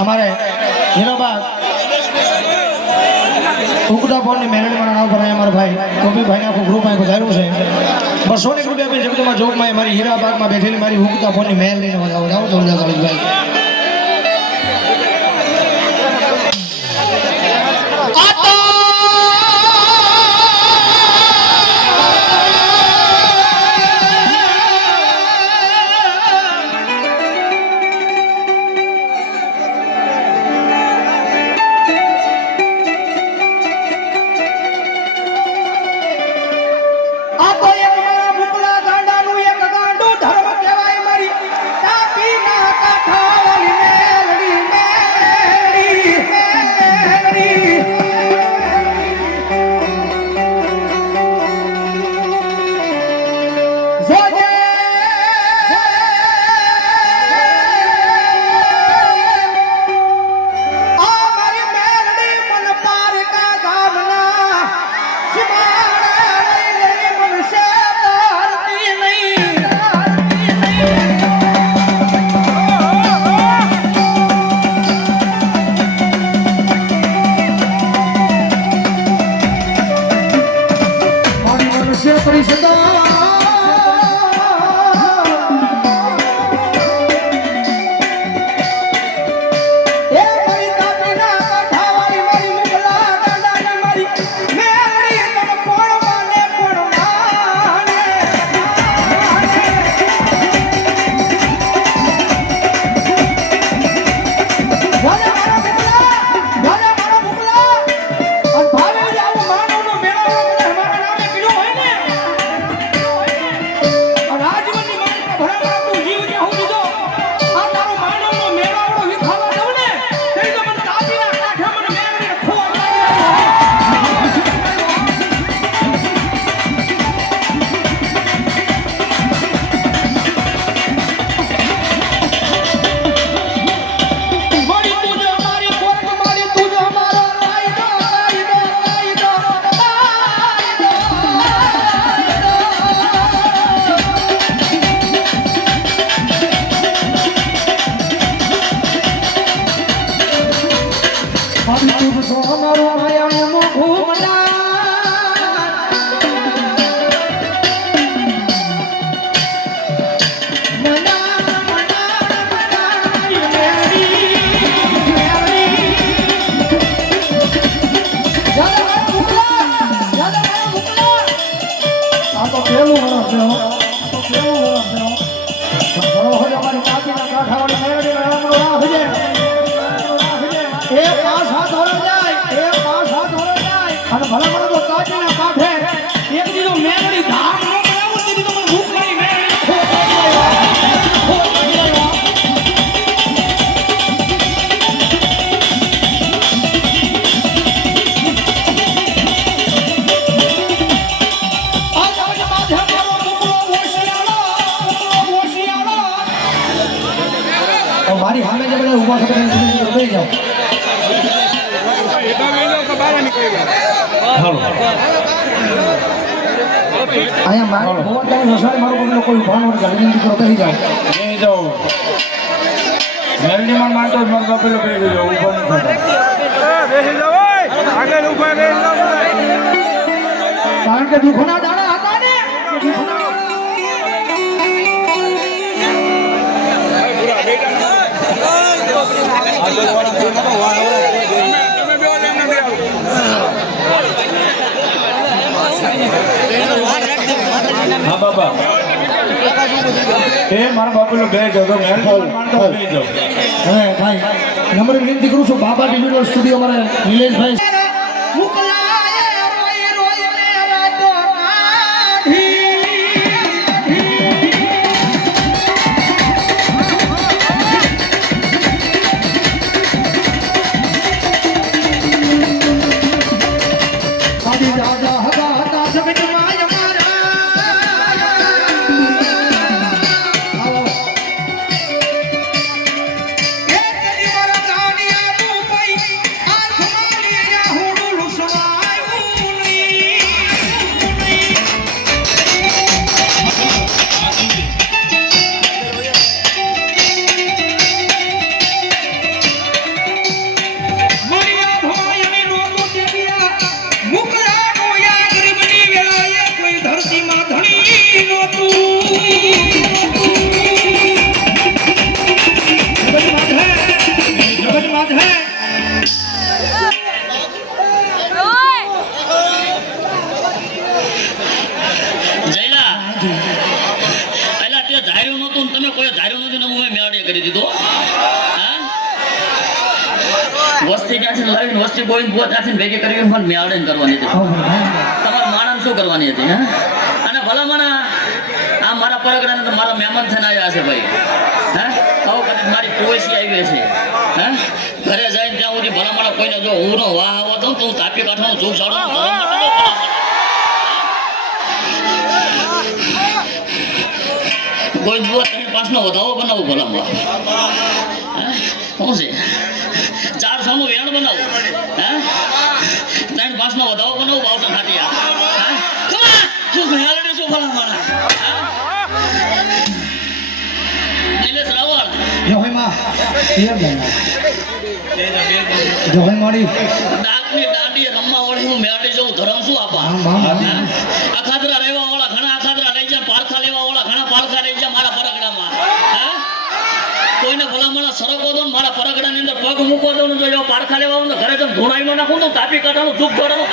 અમારે હીરાબાગ ઉગતા ફોનની મેલડીમાં નામ પર અમારા ભાઈ ગોપીભાઈને આખું ગ્રુપ અહીં પધાર્યું છે 200 રૂપિયા જગતમાં જોગમાં મારી હીરાબાગમાં બેઠેલી મારી ઉગતા ફોનની મેલ લઈને વધાવો જોરદાર ભાઈ મારી સામે જે બધા ઉભા થતા રહી જાઓ અહીંયા મારું ભગવાન રસાય મારું બધું કોઈ ઉભા નહોતું વિનંતી કરો કહી જાઓ નહીં જાઓ મેરડીમાં માનતો જ મારા બાપેલો કહી ગયો ઉભા નહીં થતા બેસી જાઓ આગળ ઉભા બેસી જાઓ કારણ કે દુઃખના દાડા હતા ને હા બાબા એ મારા બાપુનો બે જગો મેલ માનતો બે જગો હવે ભાઈ નમ્ર વિનંતી કરું છું બાબા ડિજિટલ સ્ટુડિયો મારા નિલેશભાઈ Come on. વસ્તી ક્યાંથી લાવીને વસ્તી બોઈને ભૂવા ત્યાંથી ભેગી કરી મને મેળે કરવાની હતી તમારા માણસ શું કરવાની હતી હા અને ભલામણા આ મારા પરગડાને મારા મહેમાન થઈને આવ્યા છે ભાઈ હા આવું કદાચ મારી પોએસી આવી છે હા ઘરે જઈને ત્યાં સુધી ભલામણા કોઈને જો હું નો વાહ આવો તો હું તાપી કાંઠાનું ચૂક જાડવાનું કોઈ બહુ 3-5 વધાવો બનાવું ભલામાં શું છે 400 નું વેણ બનાવું હે 3-5 વધાવો બનાવું બાવટા ખાટિયા હા શું મેળડી શું ભલામણા નિલેશ રાવળ જોહી માં જોહી મારી ડાકની દાંડી રમવા વાળી હું મેળડી જઉં ધરમ શું આપા અખાતરા રહેવા વાળા ઘણા અખાતરા લઈ જાય પાળખા લેવા વાળા ઘણા પાળખા લઈ જાય મારા પરગડામાં હા કોઈને ભલામણા સરકો દો મારા પરગડાની અંદર પગ મૂકો દો જો એવો પાળખા લેવા આવું ઘરે જઈને ધોણાઈ નો નાખું તો તાપી કાઢવાનું ચૂક જોડવાનું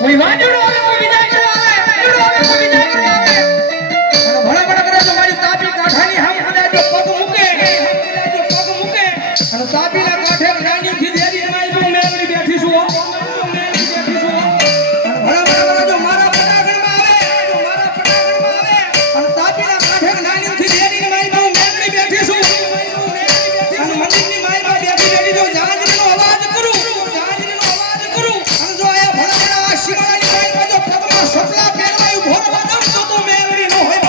કોઈ વાંધો કોઈ વિદાય કરવા આવે કોઈ વિદાય કરવા આવે અને ભલા ભલા કરે તો મારી તાપી કાઠાની હામ કદાચ પગ મૂકે અને તાપીના કાંઠે રાણીથી દેવી મારી તો મેળવી બેઠી છું અને ભલા ભલા કરે જો મારા પટાગણમાં આવે અને તાપીના કાંઠે રાણીથી દેવી મારી તો મેળવી બેઠી છું અને મંદિરની મારી પાસે બેઠી જો જાગીરનો અવાજ કરું અને જો આયા ભલા ભલા શિવાળાની મારી પાસે પગમાં સપલા પહેરવાય ઉભો રહેવા દઉં તો મેળવી ન હોય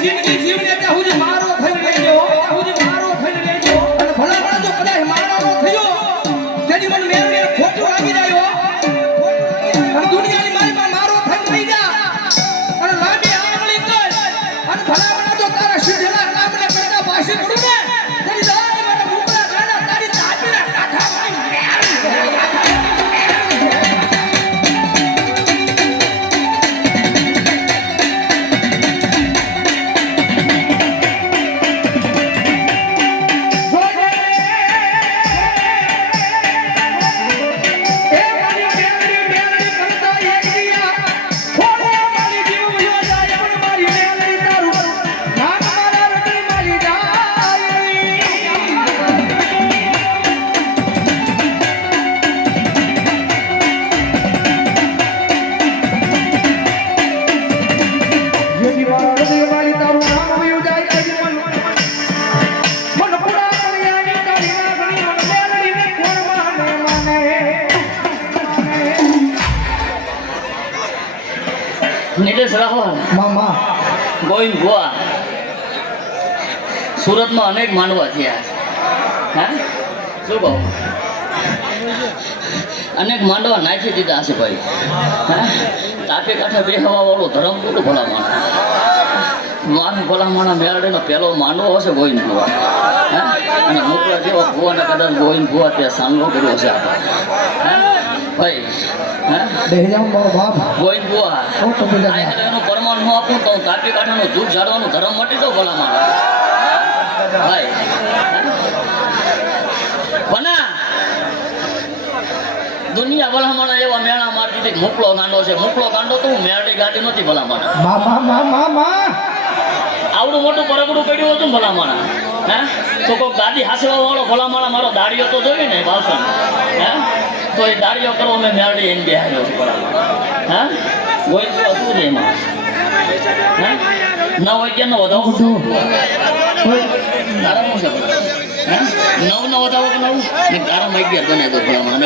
જિંદગી જીવને ત્યાં સુધી મારો થઈને રહેજો અને ભલા ભલા જો કદાચ મારો થયો તેની મને મેળવીને ખોટું લાગી જાય અને દુનિયાની મારીમાં મારો થઈને રહી જા અને લાંબી આંગળી કર અને ભલા ભલા જો તારા સીધેલા કામને કરતા પાછી કરું ને તેની દાય મને મુકરા ગાના તારી તાપીના કાઠા મારી નિલેશ રાવળ મામા ગોવિંદ ભુવા સુરતમાં અનેક માંડવા થયા હા શું કહું અનેક માંડવા નાખી દીધા હશે ભાઈ હા તાપી કાંઠે બે હવા વાળો ધરમ બોલું ભલામણા મારું ભલામણા મેળડીનો પહેલો માંડવો હશે ગોવિંદ ભુવા હા અને મોકલા જેવા ભુવાને કદાચ ગોવિંદ ભુવા ત્યાં સામનો કર્યો છે હા ભાઈ ગોવિંદ ભુવા એનું પરમાણ હું આપું તો તાપી કાંઠાનું જૂઠ ઝાડવાનું ધર્મ મટી દો ભલામણ ભાઈ બના દુનિયા ભલામણ એવા મેળા મારતી હતી મોકલો ગાંડો છે મોકલો ગાંડો તો હું મેળડી ગાંડી નહોતી ભલામણ આવડું મોટું પરગડું પડ્યું હતું ભલામણ હે તો કોઈ ગાડી હાસવા વાળો ભલામણ મારો દાડીઓ તો જોઈ ને ભાષણ હે તો એ દાડીઓ કરો અમે મેળડી એને બે આવ્યો છું ભલામણ હે હોય તો શું છે એમાં હે 9 વાગ્યાનો વધાવો તારા શું છે હે 9 નો વધાવો બનાવું ને 11 વાગ્યા બનાવી દો ભલામણ